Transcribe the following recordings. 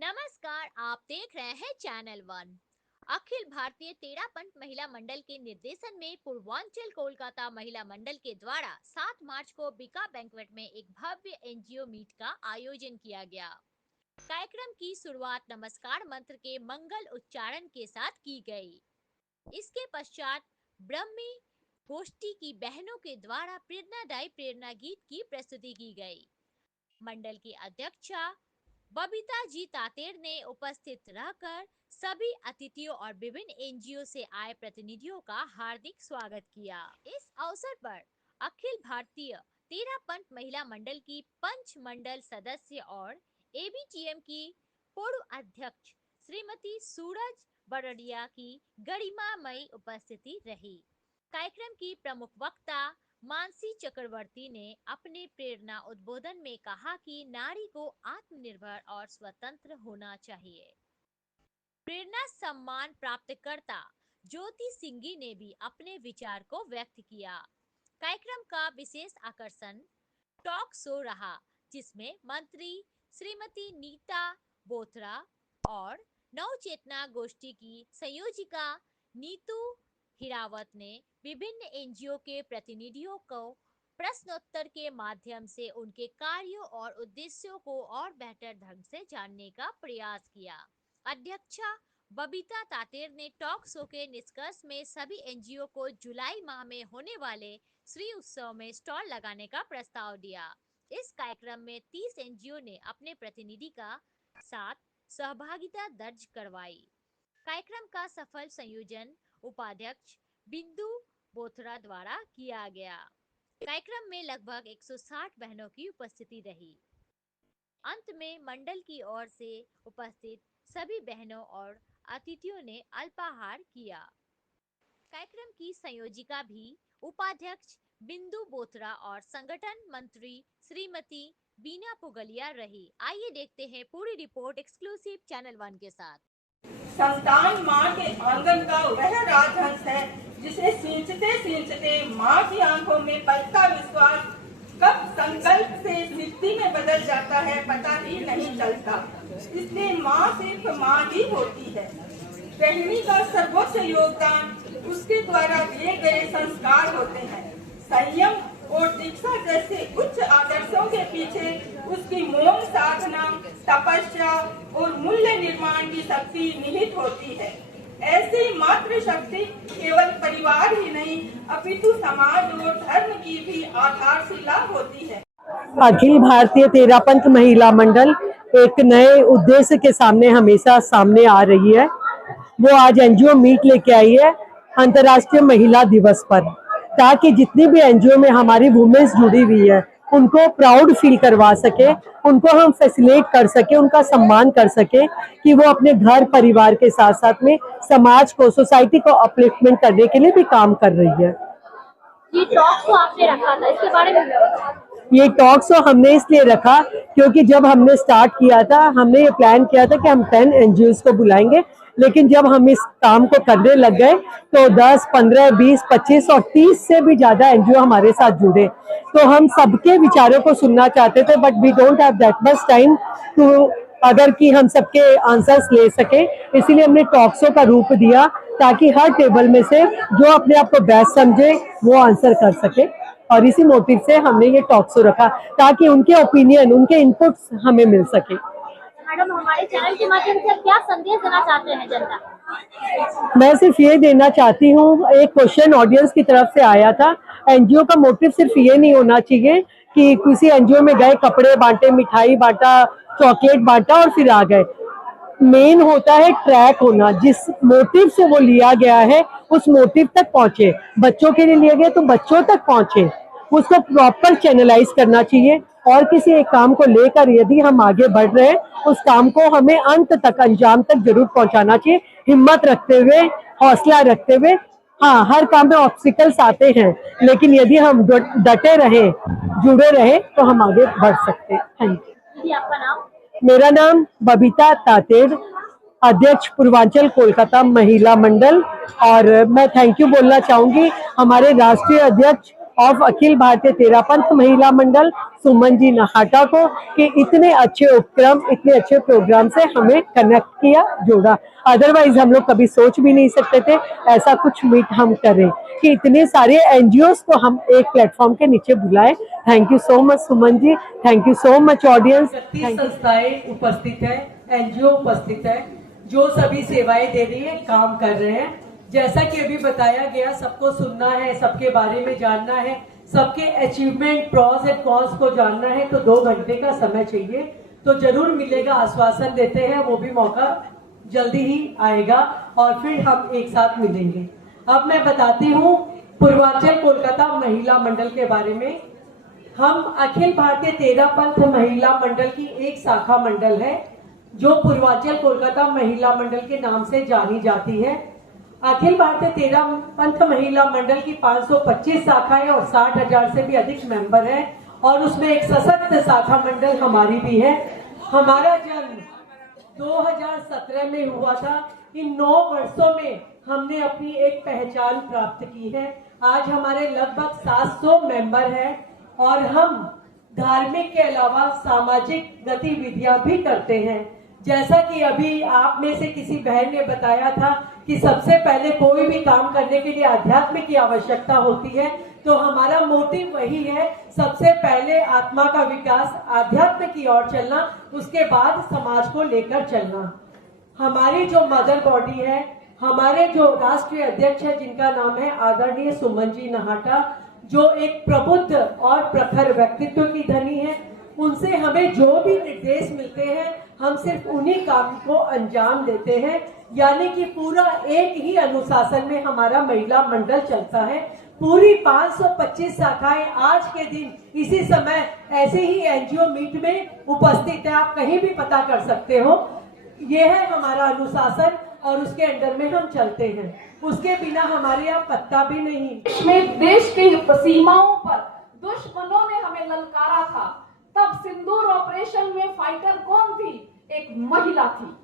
नमस्कार, आप देख रहे हैं चैनल वन। अखिल भारतीय तेरापंथ महिला मंडल के निर्देशन में पूर्वांचल कोलकाता महिला मंडल के द्वारा 7 मार्च को बीका बैंक्वेट में एक भव्य एनजीओ मीट का आयोजन किया गया। कार्यक्रम की शुरुआत नमस्कार मंत्र के मंगल उच्चारण के साथ की गई। इसके पश्चात ब्रह्मी गोष्ठी की बहनों के द्वारा प्रेरणादायी प्रेरणा गीत की प्रस्तुति की गई। मंडल की अध्यक्षा बबीता जी तातेर ने उपस्थित रहकर सभी अतिथियों और विभिन्न एनजीओ से आए प्रतिनिधियों का हार्दिक स्वागत किया। इस अवसर पर अखिल भारतीय तेरापंथ महिला मंडल की पंच मंडल सदस्य और एबीटीएम की पूर्व अध्यक्ष श्रीमती सूरज बरड़िया की गरिमामयी उपस्थिति रही। कार्यक्रम की प्रमुख वक्ता मानसी चक्रवर्ती ने अपने प्रेरणा उद्बोधन में कहा कि नारी को आत्मनिर्भर और स्वतंत्र होना चाहिए। प्रेरणा सम्मान प्राप्तकर्ता ज्योति सिंगी ने भी अपने विचार को व्यक्त किया। कार्यक्रम का विशेष आकर्षण टॉक शो रहा, जिसमें मंत्री श्रीमती नीता बोथरा और नवचेतना गोष्ठी की संयोजिका नीतू हिरावत ने विभिन्न एनजीओ के प्रतिनिधियों को प्रश्नोत्तर के माध्यम से उनके कार्यों और उद्देश्यों को और बेहतर ढंग से जानने का प्रयास किया। अध्यक्षा बबीता तातेर ने टॉक शो के निष्कर्ष में सभी एनजीओ को जुलाई माह में होने वाले श्री उत्सव में स्टॉल लगाने का प्रस्ताव दिया। इस कार्यक्रम में 30 एनजीओ ने अपने प्रतिनिधि का साथ सहभागिता दर्ज करवाई। कार्यक्रम का सफल संयोजन उपाध्यक्ष बिंदु बोथरा द्वारा किया गया। कार्यक्रम में लगभग 160 बहनों की उपस्थिति रही। अंत में मंडल की ओर से उपस्थित सभी बहनों और अतिथियों ने अल्पाहार किया। कार्यक्रम की संयोजिका भी उपाध्यक्ष बिंदु बोथरा और संगठन मंत्री श्रीमती बीना पुगलिया रही। आइए देखते हैं पूरी रिपोर्ट एक्सक्लूसिव चैनल वन के साथ। संतान माँ के आंगन का वह राजहंस है जिसे सींचते सींचते माँ की आंखों में पलता विश्वास कब संकल्प से सिद्धि में बदल जाता है पता ही नहीं चलता। इसलिए माँ सिर्फ माँ ही होती है। गृहिणी का सर्वोच्च योगदान उसके द्वारा दिए गए संस्कार होते हैं। संयम और दीक्षा जैसे उच्च आदर्शों के पीछे उसकी मौन साधना, तपस्या और मूल्य निर्माण की शक्ति निहित होती है। ऐसी मातृ शक्ति केवल परिवार ही नहीं अपितु समाज और धर्म की भी आधारशिला होती है। अखिल भारतीय तेरापंथ महिला मंडल एक नए उद्देश्य के सामने हमेशा सामने आ रही है। वो आज एनजीओ मीट लेके आई है अंतर्राष्ट्रीय महिला दिवस पर, ताकि जितनी भी एनजीओ में हमारी वुमेन्स जुड़ी हुई है उनको प्राउड फील करवा सके, उनको हम फैसिलिटेट कर सके, उनका सम्मान कर सके कि वो अपने घर परिवार के साथ साथ में समाज को, सोसाइटी को अपलिफ्टमेंट करने के लिए भी काम कर रही है। ये टॉक शो आपने रखा था, इसके बारे में ये टॉक शो हमने इसलिए रखा क्योंकि जब हमने स्टार्ट किया था हमने ये प्लान किया था कि हम 10 एनजीओज को बुलाएंगे, लेकिन जब हम इस काम को करने लग गए तो 10, 15, 20, 25 और 30 से भी ज्यादा एनजीओ हमारे साथ जुड़े। तो हम सबके विचारों को सुनना चाहते थे, but we don't have that much time to अगर कि हम सबके आंसर्स ले सके। इसीलिए हमने टॉक शो का रूप दिया ताकि हर टेबल में से जो अपने आप को बेस्ट समझे वो आंसर कर सके, और इसी मोटिव से हमने ये टॉक शो रखा ताकि उनके ओपिनियन, उनके इनपुट्स हमें मिल सके। मैडम, हमारे चैनल के माध्यम से क्या संदेश देना चाहते हैं जनता? मैं सिर्फ ये देना चाहती हूँ, एक क्वेश्चन ऑडियंस की तरफ से आया था। एनजीओ का मोटिव सिर्फ ये नहीं होना चाहिए कि किसी एनजीओ में गए, कपड़े बांटे, मिठाई बांटा, चॉकलेट बांटा और फिर आ गए। मेन होता है ट्रैक होना, जिस मोटिव से वो लिया गया है उस मोटिव तक पहुंचे। बच्चों के लिए लिया गया तो बच्चों तक पहुंचे, उसको प्रॉपर चैनलाइज करना चाहिए। और किसी एक काम को लेकर यदि हम आगे बढ़ रहे हैं, उस काम को हमें अंत तक, अंजाम तक जरूर पहुंचाना चाहिए, हिम्मत रखते हुए, हौसला रखते हुए। हाँ, हर काम में ऑब्स्टिकल्स आते हैं, लेकिन यदि हम डटे रहे, जुड़े रहे तो हम आगे बढ़ सकते हैं। Thank you. आपका नाम? मेरा नाम बबीता तातेर, अध्यक्ष पूर्वांचल कोलकाता महिला मंडल। और मैं थैंक यू बोलना चाहूंगी हमारे राष्ट्रीय अध्यक्ष ऑफ अखिल भारतीय तेरापंथ महिला मंडल सुमन जी नहाटा को कि इतने अच्छे उपक्रम, इतने अच्छे प्रोग्राम से हमें कनेक्ट किया, जोड़ा। अदरवाइज हम लोग कभी सोच भी नहीं सकते थे ऐसा कुछ मीट हम करें, कि इतने सारे एनजीओज को हम एक प्लेटफॉर्म के नीचे बुलाए। Thank you so much Suman ji, thank you so much audience. संस्थाएं उपस्थित है, एनजीओ उपस्थित है, जो सभी सेवाएं दे रही है, काम कर रहे हैं। जैसा कि अभी बताया गया, सबको सुनना है, सबके बारे में जानना है, सबके अचीवमेंट, प्रॉस एंड कॉन्स को जानना है, तो 2 घंटे का समय चाहिए, तो जरूर मिलेगा। आश्वासन देते हैं, वो भी मौका जल्दी ही आएगा और फिर हम एक साथ मिलेंगे। अब मैं बताती हूँ पूर्वांचल कोलकाता महिला मंडल के बारे में। हम अखिल भारतीय तेरापंथ महिला मंडल की एक शाखा मंडल है, जो पूर्वांचल कोलकाता महिला मंडल के नाम से जानी जाती है। अखिल भारतीय तेरापंथ महिला मंडल की 525 शाखाएं और 60,000 से भी अधिक मेंबर हैं, और उसमें एक सशक्त शाखा मंडल हमारी भी है। हमारा जन्म 2017 में हुआ था। इन 9 वर्षों में हमने अपनी एक पहचान प्राप्त की है। आज हमारे लगभग 700 मेंबर हैं, और हम धार्मिक के अलावा सामाजिक गतिविधियां भी करते हैं। जैसा कि अभी आप में से किसी बहन ने बताया था कि सबसे पहले कोई भी काम करने के लिए आध्यात्म की आवश्यकता होती है, तो हमारा मोटिव वही है, सबसे पहले आत्मा का विकास, आध्यात्म की ओर चलना, उसके बाद समाज को लेकर चलना। हमारी जो मदर बॉडी है, हमारे जो राष्ट्रीय अध्यक्ष है, जिनका नाम है आदरणीय सुमन जी नहाटा, जो एक प्रबुद्ध और प्रखर व्यक्तित्व की धनी है, उनसे हमें जो भी निर्देश मिलते हैं, हम सिर्फ उन्हीं काम को अंजाम देते हैं। यानी कि पूरा एक ही अनुशासन में हमारा महिला मंडल चलता है। पूरी 525 शाखाएं आज के दिन इसी समय ऐसे ही एनजीओ मीट में उपस्थित है, आप कहीं भी पता कर सकते हो। ये है हमारा अनुशासन, और उसके अंडर में हम चलते हैं। उसके बिना हमारे यहाँ पत्ता भी नहीं। देश की सीमाओं पर दुश्मनों ने हमें ललकारा था, तब सिंदूर ऑपरेशन में फाइटर कौन थी? एक महिला थी।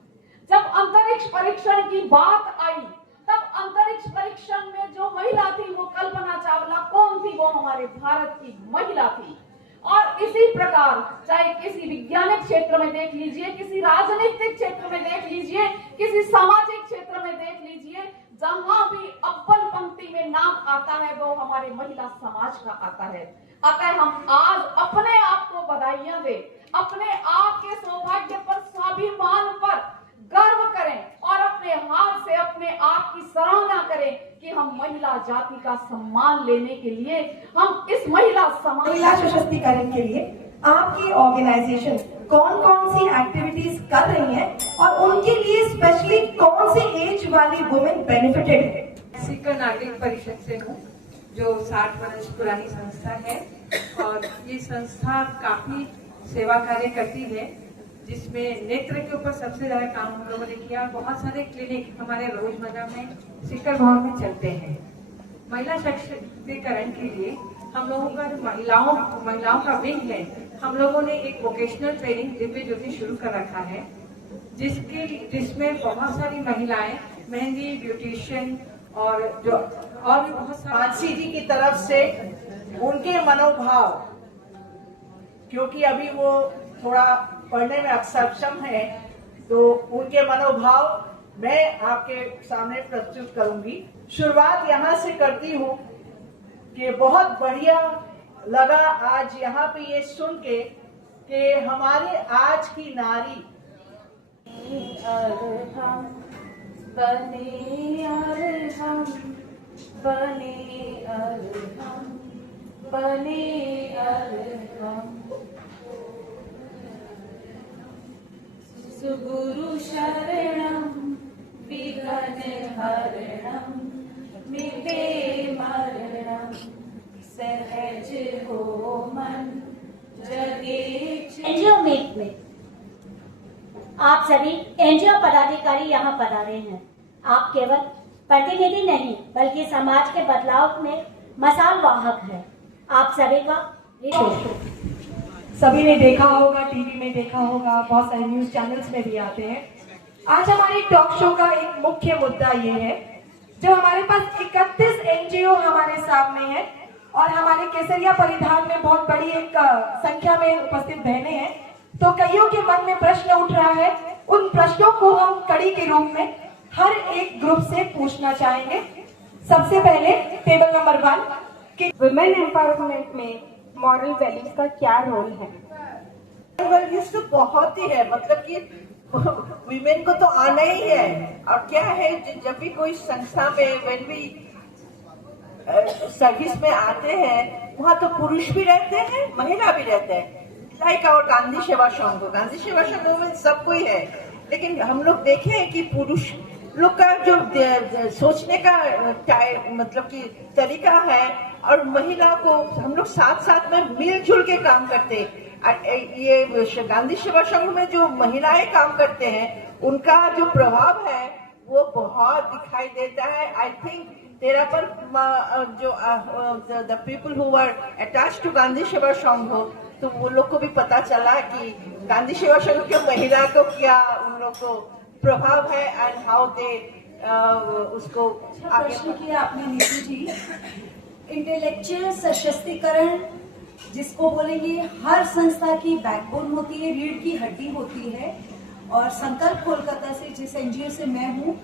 जब अंतरिक्ष परीक्षण की बात आई, तब अंतरिक्ष परीक्षण में जो महिला थी वो कल्पना चावला कौन थी? वो हमारे भारत की महिला थी। और इसी प्रकार चाहे किसी वैज्ञानिक क्षेत्र में देख लीजिए, किसी राजनीतिक क्षेत्र में देख लीजिए, किसी सामाजिक क्षेत्र में देख लीजिए, जहां भी अव्वल पंक्ति में नाम आता है वो हमारे महिला समाज का आता है। अतः हम आज अपने आप को बधाइयां दें, अपने आप के सौभाग्य पर, स्वाभिमान पर गर्व करें, और अपने हाथ से अपने आप की सराहना करें कि हम महिला जाति का सम्मान लेने के लिए, हम इस महिला सशक्तिकरण के लिए आपकी ऑर्गेनाइजेशन कौन कौन सी एक्टिविटीज कर रही है, और उनके लिए स्पेशली कौन सी एज वाली वुमेन बेनिफिटेड है? सीकर नागरिक परिषद से हूँ, जो 60 वर्ष पुरानी संस्था है, और ये संस्था काफी सेवा कार्य करती है, जिसमें नेत्र के ऊपर सबसे ज्यादा काम हम लोगों ने किया। बहुत सारे क्लिनिक हमारे रोजमर्रा में सीकर गांव में चलते हैं। महिला सशक्तिकरण के लिए हम लोगों का जो महिलाओं का विंग है, हम लोगों ने एक वोकेशनल ट्रेनिंग दिव्य ज्योति शुरू कर रखा है, जिसमें बहुत सारी महिलाएं मेहंदी, ब्यूटिशियन और भी बहुत सारे मानसी जी की तरफ से उनके मनोभाव, क्योंकि अभी वो थोड़ा पढ़ने में अक्षम है, तो उनके मनोभाव मैं आपके सामने प्रस्तुत करूंगी। शुरुआत यहाँ से करती हूँ कि बहुत बढ़िया लगा आज यहाँ पे ये सुन के कि हमारे आज की नारी सुगुरु शरणं विघ्न हरणं मिटे मरणं सहज हो मन जगे। एनजीओ मीट में आप सभी एनजीओ पदाधिकारी यहाँ पधारे हैं। आप केवल प्रतिनिधि नहीं बल्कि समाज के बदलाव में मसाल वाहक है। आप सभी का सभी ने देखा होगा, टीवी में देखा होगा, बहुत सारे न्यूज चैनल्स में भी आते हैं। आज हमारे टॉक शो का एक मुख्य मुद्दा ये है, जो हमारे पास 31 एनजीओ हमारे सामने है, और हमारे केसरिया परिधान में बहुत बड़ी एक संख्या में उपस्थित बहनें हैं, तो कईयों के मन में प्रश्न उठ रहा है। उन प्रश्नों को हम कड़ी के रूप में हर एक ग्रुप से पूछना चाहेंगे। सबसे पहले टेबल नंबर 1 कि वुमेन एम्पावरमेंट में मॉरल वैल्यूज का क्या रोल है? वैल्यूज तो बहुत ही है, मतलब कि वीमेन को तो आना ही है। और क्या है, जब भी कोई संस्था में व्हेन वी सर्विस में आते हैं, वहाँ तो पुरुष भी रहते हैं, महिला भी रहते हैं। लाइक और गांधी सेवा संघ में सब कोई है, लेकिन हम लोग देखें कि पुरुष लोग का जो सोचने का मतलब कि तरीका है, और महिला को हम लोग साथ साथ में मिलजुल के काम करते हैं। ये गांधी सेवा संघ में जो महिलाएं काम करते हैं, उनका जो प्रभाव है वो बहुत दिखाई देता है। आई थिंक तेरा पर जो the people who are attached to Gandhi Seva Sangh हो, तो वो लोग को भी पता चला कि गांधी सेवा संघ के महिला को क्या उन लोग को प्रभाव है एंड हाउ दे उसको प्रश्न किया आपने नीतू जी। इंटेलेक्चुअल सशक्तिकरण जिसको बोलेंगे, हर संस्था की बैकबोन होती है, रीढ़ की हड्डी होती है। और संकल्प कोलकाता से, जिस एनजीओ से मैं हूँ,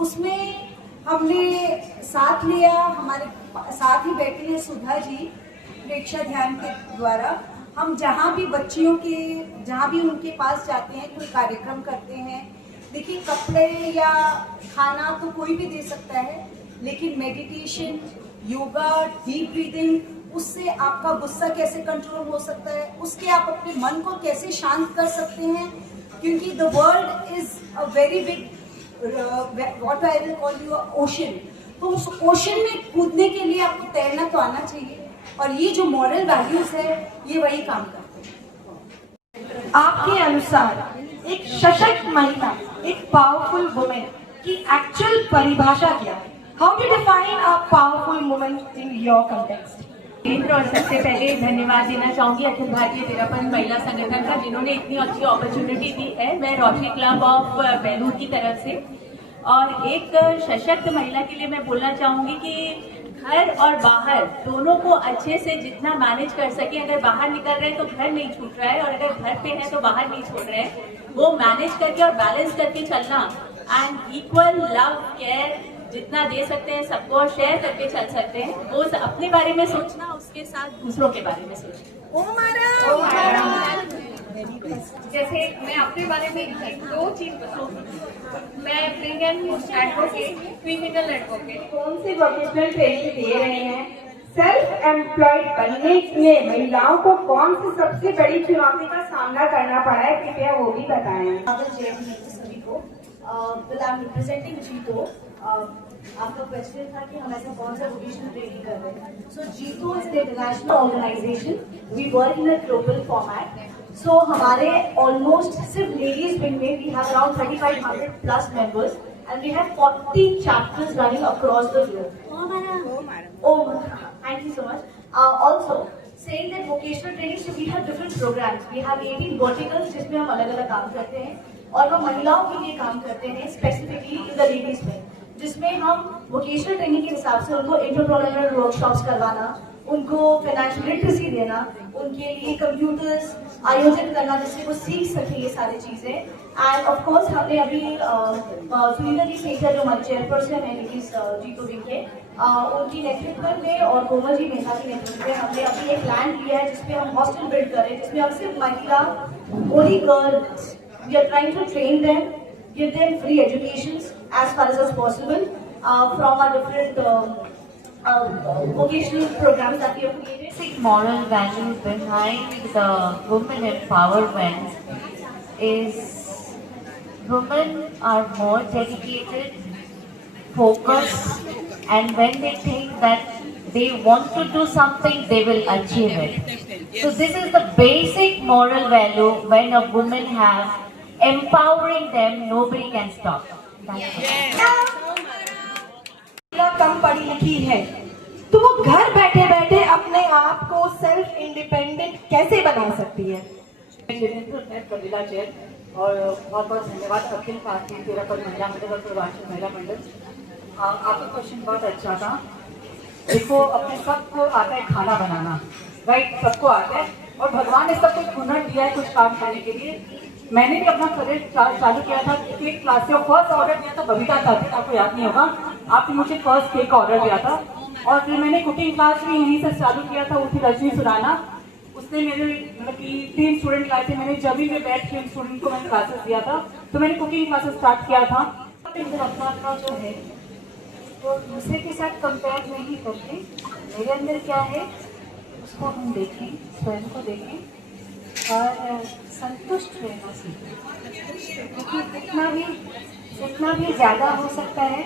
उसमें हमने साथ लिया, हमारे साथ ही बैठी है सुधा जी प्रेक्षा ध्यान के द्वारा। हम जहाँ भी बच्चियों के, जहाँ भी उनके पास जाते हैं, कोई कार्यक्रम करते हैं। देखिए, कपड़े या खाना तो कोई भी दे सकता है, लेकिन मेडिटेशन, योगा, डीप ब्रीदिंग, उससे आपका गुस्सा कैसे कंट्रोल हो सकता है, उसके आप अपने मन को कैसे शांत कर सकते हैं। क्योंकि the world is a very big, what I will call you ocean. तो उस ओशन में कूदने के लिए आपको तैरना तो आना चाहिए, और ये जो मॉरल वैल्यूज है, ये वही काम करते हैं। आपके अनुसार एक सशक्त महिला, एक पावरफुल वुमेन की एक्चुअल परिभाषा क्या है? How do define a powerful women in your context? और सबसे पहले धन्यवाद देना चाहूंगी अखिल भारतीय तेरापंथ महिला संगठन का, जिन्होंने इतनी अच्छी अपॉर्चुनिटी दी है। मैं रोटरी क्लब ऑफ बेलूर की तरफ से, और एक सशक्त महिला के लिए मैं बोलना चाहूंगी कि घर और बाहर दोनों को अच्छे से जितना मैनेज कर सके। अगर बाहर निकल रहे हैं तो घर नहीं छूट रहा है, और अगर घर पे है तो बाहर नहीं छोड़ रहे हैं। वो मैनेज करके और बैलेंस करके चलना, एंड इक्वल लव केयर जितना दे सकते हैं सबको, और शेयर करके चल सकते हैं। वो अपने बारे में सोचना, उसके साथ दूसरों के बारे में सोचना। जैसे मैं अपने बारे में 2 चीज बताऊंगी। मैं प्रेग्नेंट एडवोकेट, क्रिमिनल एडवोकेट। कौन सी वोकेशनल ट्रेनिंग दे रहे हैं? सेल्फ एम्प्लॉयड बनने में महिलाओं को कौन सी सबसे बड़ी चुनौती का सामना करना पड़ा है, कृपया वो भी बताएं। सभी को रिप्रेजेंटिंग जीतो। आपका क्वेश्चन था कि हम ऐसा कौन सा वोकेशनल ट्रेनिंग कर रहे हैं। So JITO is the international organisation, we work in a global format. So हमारे ऑलमोस्ट सिर्फ लेडीज विंग में we have around 3500 plus members, and we have 40 chapters running across the globe. Thank you so much. Also, saying that vocational training, so we have different programs. We have 18 verticals जिसमें हम अलग अलग काम करते हैं, और हम महिलाओं के लिए काम करते हैं स्पेसिफिकली इन द लेडीज में, जिसमें हम वोकेशनल ट्रेनिंग के हिसाब से उनको एंटरप्रेन्योरियल वर्कशॉप्स करवाना, उनको फाइनेंशियल लिटरेसी देना, उनके लिए कंप्यूटर्स आयोजित करना जिससे वो सीख सके ये सारी चीजें। एंड ऑफ कोर्स हमने अभी सुनीता जी सेठा जो हमारे चेयरपर्सन है लेडीज जीतो विंग के, उनकी नेतृत्व में और कोमल जी मेहता के नेतृत्व में हमने अभी एक प्लान लिया है जिसमें हम हॉस्टल बिल्ड कर रहे हैं, जिसमें हम सिर्फ महिला, only girls, we are trying to train them, give them free education as far as possible from our different vocational programs that we have created. Basic moral value behind the women empowerment is women are more dedicated, focused, and when they think that they want to do something, they will achieve it. So this is the basic moral value when a woman has, empowering them, nobody can stop. कम पढ़ी लिखी है तो वो घर बैठे बैठे अपने आप को सेल्फ इंडिपेंडेंट कैसे बना सकती है? प्रमिला जैन, और बहुत बहुत धन्यवाद अखिल भारतीय तेरापंथ महिला मंडल और पूर्वांचल महिला मंडल। आपका क्वेश्चन बहुत अच्छा था। देखो अपने सबको आता है खाना बनाना, राइट, सबको आता है और भगवान ने सबको हुनर दिया है कुछ काम करने के लिए। मैंने भी अपना करियर चालू किया था, केक क्लास से, फर्स्ट ऑर्डर दिया था बबीता साथी, आपको याद नहीं होगा, आपने मुझे फर्स्ट केक ऑर्डर दिया था। और फिर मैंने कुकिंग क्लास भी यहीं से चालू किया था, वो थी रजनी सुराना, उसने मेरे मतलब कि 3 स्टूडेंट लाए थे, मैंने जब भी में बैठ के स्टूडेंट को मैंने क्लासेस दिया था, तो मैंने कुकिंग क्लासेस स्टार्ट किया था। अपना अपना जो है वो दूसरे के साथ कंपेयर नहीं करते, मेरे अंदर क्या है उसको हम देखें, स्वयं को देखें और संतुष्ट रहना सीखें, क्योंकि इतना भी ज़्यादा हो सकता है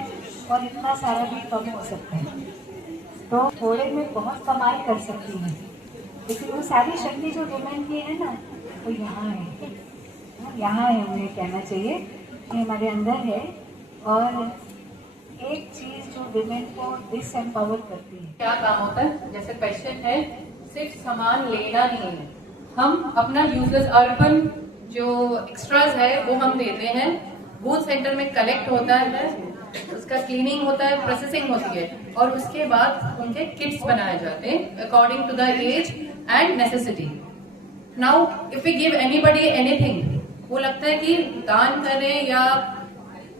और इतना सारा भी कम हो सकता है। तो थोड़े में बहुत कमाल कर सकती हैं, लेकिन वो सारी शक्ति जो वुमेन की है ना, वो यहाँ है, उन्हें कहना चाहिए कि हमारे अंदर है। और एक चीज जो विमेन को डिसएम्पावर करती है, क्या काम होता है, जैसे क्वेश्चन है, सिर्फ सामान लेना नहीं है, हम अपना यूजलेस अर्बन जो एक्स्ट्राज है वो हम देते हैं, बूथ सेंटर में कलेक्ट होता है, उसका क्लीनिंग होता है, प्रोसेसिंग होती है और उसके बाद उनके किट्स बनाए जाते हैं according to the age and necessity. Now if we give anybody anything, वो लगता है कि दान करें या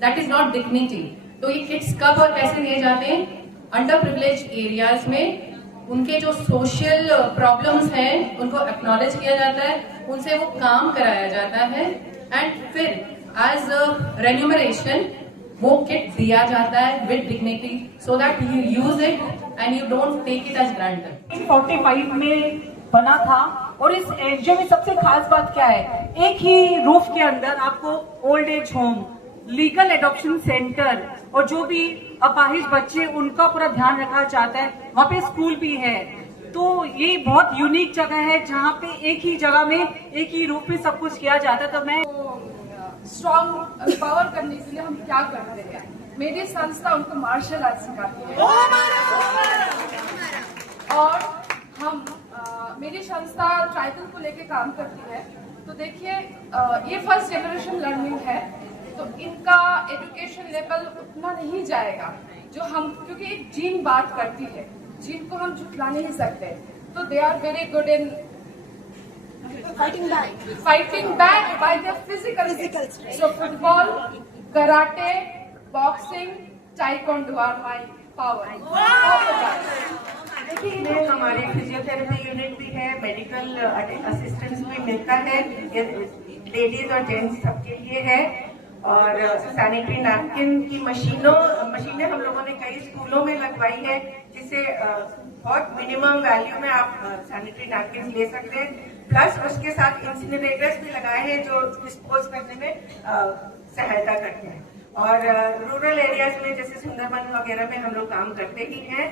दैट इज नॉट डिग्निटी। तो ये किट्स कब और कैसे दिए जाते हैं? अंडर प्रिविलेज एरियाज में उनके जो सोशल प्रॉब्लम्स हैं उनको एक्नॉलेज किया जाता है, उनसे वो काम कराया जाता है एंड फिर एज रेन्यूमरेशन वो किट दिया जाता है with dignity, so that you use it and you don't take it as granted. 45 में बना था और इस एनजीओ में सबसे खास बात क्या है, एक ही रूफ के अंदर आपको old age home, legal adoption centre और जो भी अपाहिज बच्चे उनका पूरा ध्यान रखा जाता है, वहाँ पे स्कूल भी है। तो ये बहुत यूनिक जगह है जहाँ पे एक ही जगह में एक ही रूप में सब कुछ किया जाता है। तो मैं स्ट्रॉन्ग एम्पावर करने के लिए हम क्या करते हैं, मेरी संस्था उनको मार्शल आर्ट सिखाती है और हम मेरी संस्था ट्राइबल को लेके काम करती है। तो देखिए ये फर्स्ट जनरेशन लर्निंग है, तो इनका एजुकेशन लेवल उतना नहीं जाएगा जो हम, क्योंकि एक जीन बात करती है, जीन को हम झुठला नहीं सकते। तो they are very good in fighting back by their physical strength. So football, karate, boxing, taekwondo are my power. देखिए हमारे फिजियोथेरेपी यूनिट भी है, मेडिकल असिस्टेंस भी मिलता है, लेडीज और जेंट्स सबके लिए है। और सैनिटरी नैपकिन की मशीनें हम लोगों ने कई स्कूलों में लगवाई है, जिससे बहुत मिनिमम वैल्यू में आप सैनिटरी नैपकिन ले सकते हैं। प्लस उसके साथ इंसिनरेटर्स भी लगाए हैं जो डिस्पोज करने में सहायता करते हैं। और रूरल एरियाज में जैसे सुंदरबन वगैरह में हम लोग काम करते ही हैं।